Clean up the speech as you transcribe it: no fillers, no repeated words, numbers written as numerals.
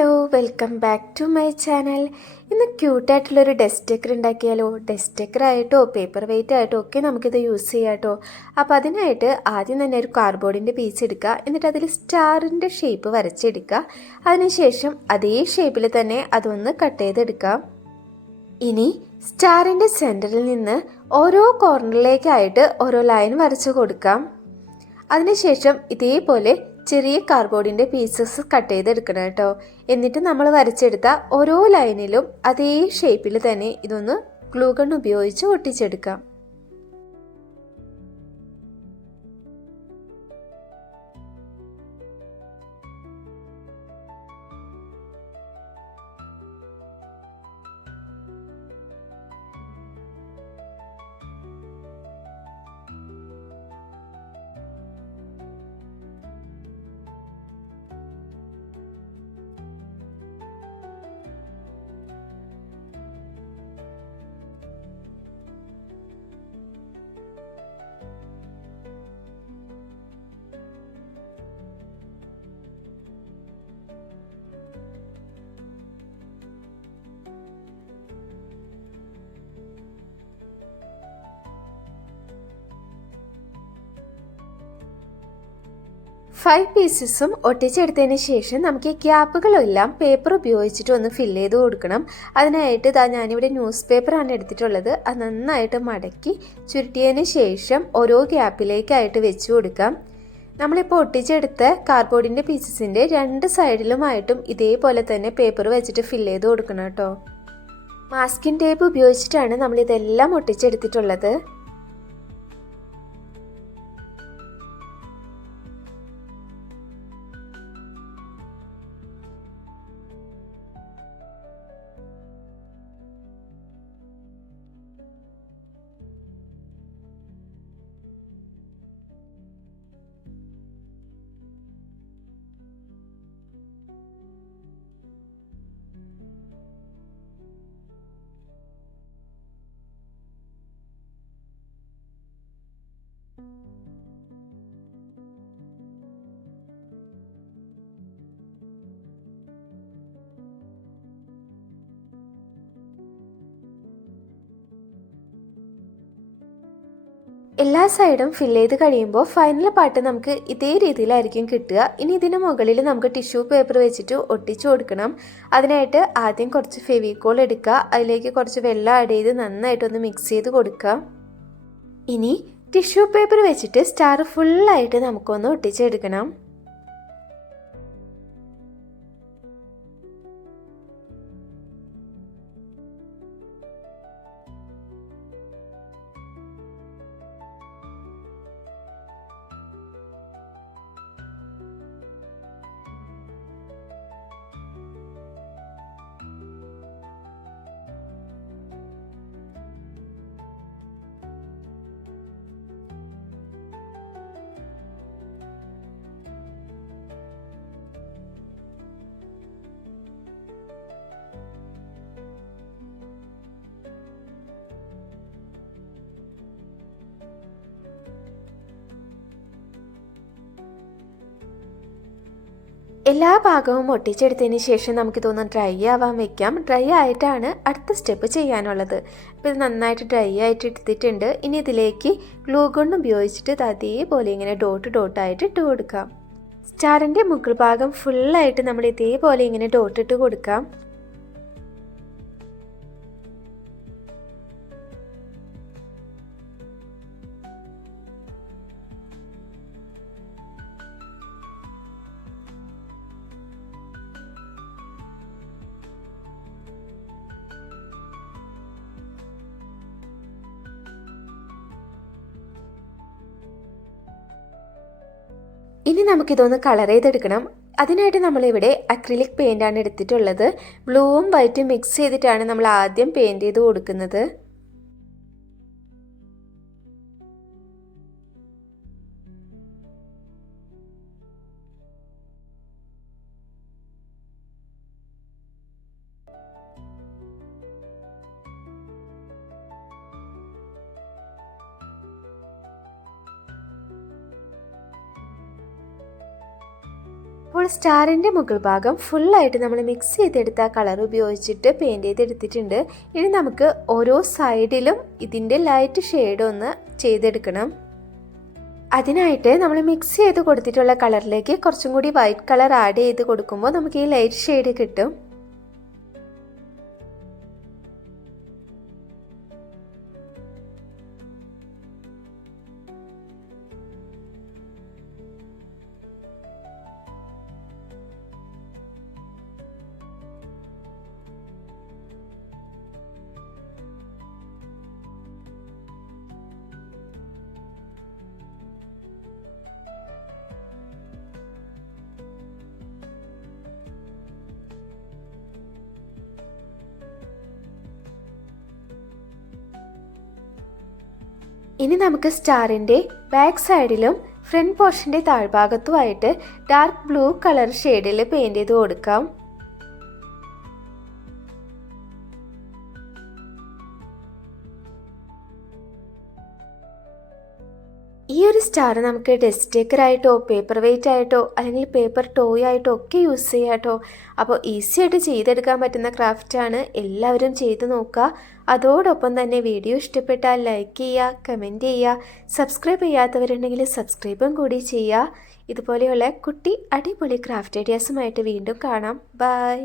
Hello, welcome back to my channel. ഇന്ന് ക്യൂട്ടായിട്ടുള്ളൊരു desk decker ഉണ്ടാക്കിയാലോ? ഡെസ്ക് ഡെക്കർ ആയിട്ടോ പേപ്പർ വെയിറ്റ് ആയിട്ടോ ഒക്കെ നമുക്കിത് യൂസ് ചെയ്യാം കേട്ടോ. അപ്പോൾ അതിനായിട്ട് ആദ്യം തന്നെ ഒരു കാർഡ്ബോർഡിൻ്റെ പീസ് എടുക്കുക. എന്നിട്ട് അതിൽ സ്റ്റാറിൻ്റെ ഷേപ്പ് വരച്ചെടുക്കുക. അതിനുശേഷം അതേ ഷേപ്പിൽ തന്നെ അതൊന്ന് കട്ട് ചെയ്തെടുക്കാം. ഇനി സ്റ്റാറിൻ്റെ സെൻറ്ററിൽ നിന്ന് ഓരോ കോർണറിലേക്കായിട്ട് ഓരോ ലൈൻ വരച്ച് കൊടുക്കാം. അതിനുശേഷം ഇതേപോലെ ചെറിയ കാർഡ്ബോർഡിൻ്റെ പീസസ് കട്ട് ചെയ്തെടുക്കണം കേട്ടോ. എന്നിട്ട് നമ്മൾ വരച്ചെടുത്ത ഓരോ ലൈനിലും അതേ ഷേപ്പിൽ തന്നെ ഇതൊന്ന് ഗ്ലൂ ഗൺ ഉപയോഗിച്ച് ഒട്ടിച്ചെടുക്കാം. ഫൈവ് പീസസും ഒട്ടിച്ചെടുത്തതിന് ശേഷം നമുക്ക് ഈ ഗ്യാപ്പുകളെല്ലാം പേപ്പർ ഉപയോഗിച്ചിട്ട് ഒന്ന് ഫില്ല് ചെയ്ത് കൊടുക്കണം. അതിനായിട്ട് ഞാനിവിടെ ന്യൂസ് പേപ്പറാണ് എടുത്തിട്ടുള്ളത്. അത് നന്നായിട്ട് മടക്കി ചുരുട്ടിയതിന് ശേഷം ഓരോ ഗ്യാപ്പിലേക്കായിട്ട് വെച്ച് കൊടുക്കാം. നമ്മളിപ്പോൾ ഒട്ടിച്ചെടുത്ത കാർഡ്ബോർഡിൻ്റെ പീസസിൻ്റെ രണ്ട് സൈഡിലുമായിട്ടും ഇതേപോലെ തന്നെ പേപ്പർ വെച്ചിട്ട് ഫില്ല് ചെയ്ത് കൊടുക്കണം കേട്ടോ. മാസ്കിംഗ് ടേപ്പ് ഉപയോഗിച്ചിട്ടാണ് നമ്മളിതെല്ലാം ഒട്ടിച്ചെടുത്തിട്ടുള്ളത്. എല്ലാ സൈഡും ഫില്ല് ചെയ്ത് കഴിയുമ്പോൾ ഫൈനൽ പാർട്ട് നമുക്ക് ഇതേ രീതിയിലായിരിക്കും കിട്ടുക. ഇനി ഇതിന് മുകളിൽ നമുക്ക് ടിഷ്യൂ പേപ്പർ വെച്ചിട്ട് ഒട്ടിച്ചു കൊടുക്കണം. അതിനായിട്ട് ആദ്യം കുറച്ച് ഫെവിക്കോൾ എടുക്കുക. അതിലേക്ക് കുറച്ച് വെള്ളം ആഡ് ചെയ്ത് നന്നായിട്ടൊന്ന് മിക്സ് ചെയ്ത് കൊടുക്കുക. ഇനി ടിഷ്യൂ പേപ്പർ വെച്ചിട്ട് സ്റ്റാർ ഫുള്ളായിട്ട് നമുക്കൊന്ന് ഒട്ടിച്ചെടുക്കണം. എല്ലാ ഭാഗവും ഒട്ടിച്ചെടുത്തതിന് ശേഷം നമുക്കിതൊന്ന് ഡ്രൈ ആവാൻ വെക്കാം. ഡ്രൈ ആയിട്ടാണ് അടുത്ത സ്റ്റെപ്പ് ചെയ്യാനുള്ളത്. ഇപ്പോൾ ഇത് നന്നായിട്ട് ഡ്രൈ ആയിട്ട് എടുത്തിട്ടുണ്ട്. ഇനി ഇതിലേക്ക് ഗ്ലൂ ഗൺ ഉപയോഗിച്ചിട്ട് അതേപോലെ ഇങ്ങനെ ഡോട്ട് ഡോട്ടായിട്ട് ഇട്ട് കൊടുക്കാം. സ്റ്റാറിൻ്റെ മുകൾ ഭാഗം ഫുള്ളായിട്ട് നമ്മൾ ഇതേപോലെ ഇങ്ങനെ ഡോട്ട് ഇട്ട് കൊടുക്കാം. ഇനി നമുക്കിതൊന്ന് കളർ ചെയ്തെടുക്കണം. അതിനായിട്ട് നമ്മളിവിടെ അക്രിലിക് പെയിൻ്റാണ് എടുത്തിട്ടുള്ളത്. ബ്ലൂവും വൈറ്റും മിക്സ് ചെയ്തിട്ടാണ് നമ്മൾ ആദ്യം പെയിൻറ് ചെയ്ത് കൊടുക്കുന്നത്. അപ്പോൾ സ്റ്റാറിൻ്റെ മുകൾ ഭാഗം ഫുള്ളായിട്ട് നമ്മൾ മിക്സ് ചെയ്തെടുത്ത കളർ ഉപയോഗിച്ചിട്ട് പെയിൻറ് ചെയ്തെടുത്തിട്ടുണ്ട്. ഇനി നമുക്ക് ഓരോ സൈഡിലും ഇതിൻ്റെ ലൈറ്റ് ഷെയ്ഡ് ഒന്ന് ചെയ്തെടുക്കണം. അതിനായിട്ട് നമ്മൾ മിക്സ് ചെയ്ത് കൊടുത്തിട്ടുള്ള കളറിലേക്ക് കുറച്ചും കൂടി വൈറ്റ് കളർ ആഡ് ചെയ്ത് കൊടുക്കുമ്പോൾ നമുക്ക് ഈ ലൈറ്റ് ഷെയ്ഡ് കിട്ടും. ഇനി നമുക്ക് സ്റ്റാറിൻ്റെ ബാക്ക് സൈഡിലും ഫ്രണ്ട് പോർഷൻ്റെ താഴ്ഭാഗത്തുമായിട്ട് ഡാർക്ക് ബ്ലൂ കളർ ഷെയ്ഡിൽ പെയിൻറ് ചെയ്ത് കൊടുക്കാം. ഈ ഒരു സ്റ്റാർ നമുക്ക് ഡെസ്ക് സ്റ്റിക്കർ ആയിട്ടോ പേപ്പർ വെയിറ്റ് ആയിട്ടോ അല്ലെങ്കിൽ പേപ്പർ ടോയ് ആയിട്ടോ ഒക്കെ യൂസ് ചെയ്യാം കേട്ടോ. അപ്പോൾ ഈസി ആയിട്ട് ചെയ്തെടുക്കാൻ പറ്റുന്ന ക്രാഫ്റ്റാണ്. എല്ലാവരും ചെയ്ത് നോക്കുക. അതോടൊപ്പം തന്നെ വീഡിയോ ഇഷ്ടപ്പെട്ടാൽ ലൈക്ക് ചെയ്യുക, കമൻറ്റ് ചെയ്യുക, സബ്സ്ക്രൈബ് ചെയ്യാത്തവരുണ്ടെങ്കിൽ സബ്സ്ക്രൈബും കൂടി ചെയ്യുക. ഇതുപോലെയുള്ള കുട്ടി അടിപൊളി ക്രാഫ്റ്റ് ഐഡിയാസുമായിട്ട് വീണ്ടും കാണാം. ബൈ.